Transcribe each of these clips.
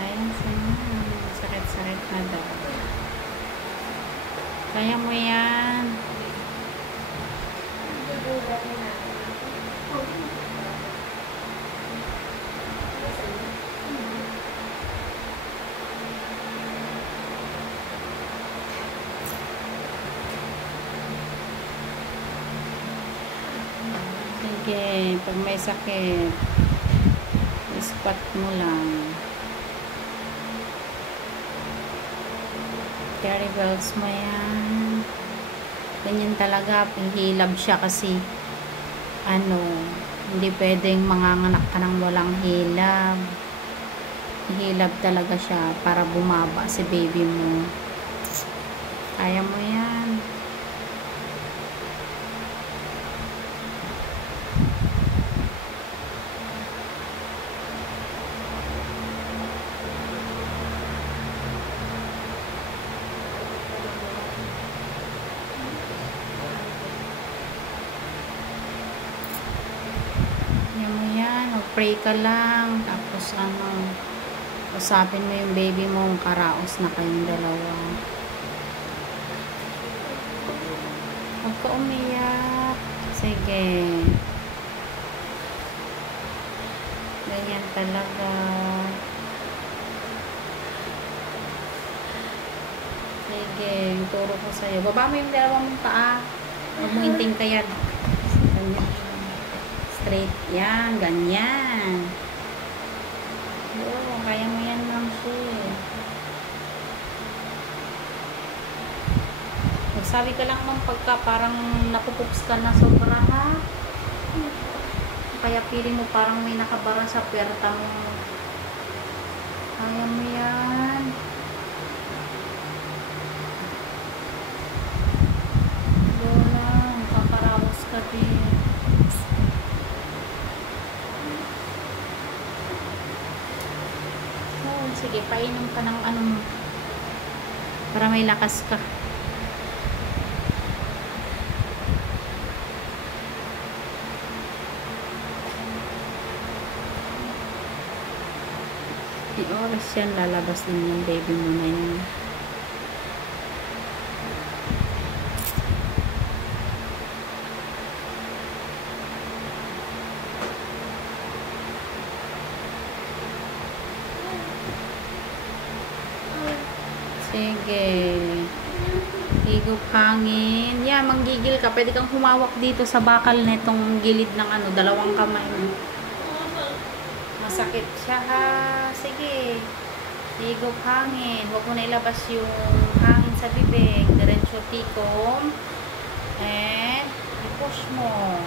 Ayan sa'yo. Sakit-sakit na daw. Kaya mo yan. Sige, pag may sakit, ispat mo lang. Carry bells mo yan. Ganyan talaga, hihilab siya kasi hindi pwedeng manganganak ka ng walang hilab. Hihilab talaga siya para bumaba si baby mo. Kaya mo yan. Pray ka lang, tapos usapin mo yung baby mo, karaos na kayong dalawa. Huwag ka umiyak. Sige. Ganyan talaga. Sige, turo ko sa'yo. Baba mo yung dalawang paa. Huwag mo inting kayad. Ganyan. Straight yan, ganyan. Oo, kaya mo yan lang siya. Magsabi ka lang ng pagka parang napupups ka na sobra, ha? Kaya feeling mo parang may nakabara sa puwerta mo. Kaya mo yan. Wala, makakaraos ka din. Sige, painom ka ng para may lakas ka. Di oras yan, lalabas din yung baby mo na yun. Sige. Higop hangin. Yan, manggigil ka. Pwede kang humawak dito sa bakal nitong gilid ng dalawang kamay mo. Masakit siya, ha? Sige. Higop hangin. Huwag mo na ilabas yung hangin sa bibig. Diretso tikom. And, i-push mo.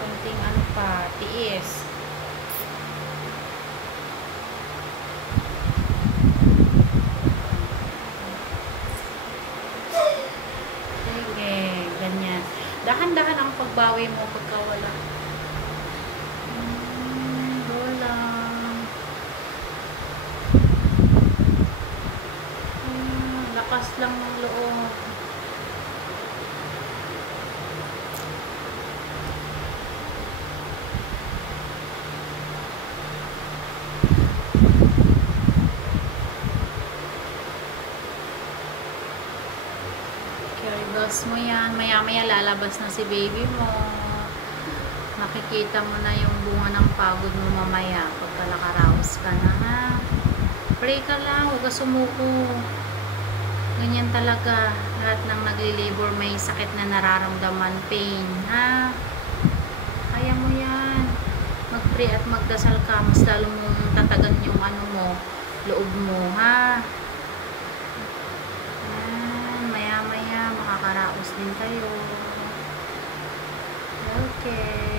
Kunting pa. Tiis. Dahan-dahan ang pagbawi mo pagka wala. Wala. Lakas lang ng loob. Caribals mo yan. Maya-maya lalabas na si baby mo. Nakikita mo na yung bunga ng pagod mo mamaya pagka nakaraos ka na, ha? Pray ka lang. Huwag ka sumuko. Ganyan talaga. Lahat ng nagli-labor may sakit na nararamdaman. Pain, ha? Kaya mo yan. Mag-pray at magdasal ka. Mas lalo mong tatagan yung loob mo, ha? Maya-maya makakaraos din kayo. Okay.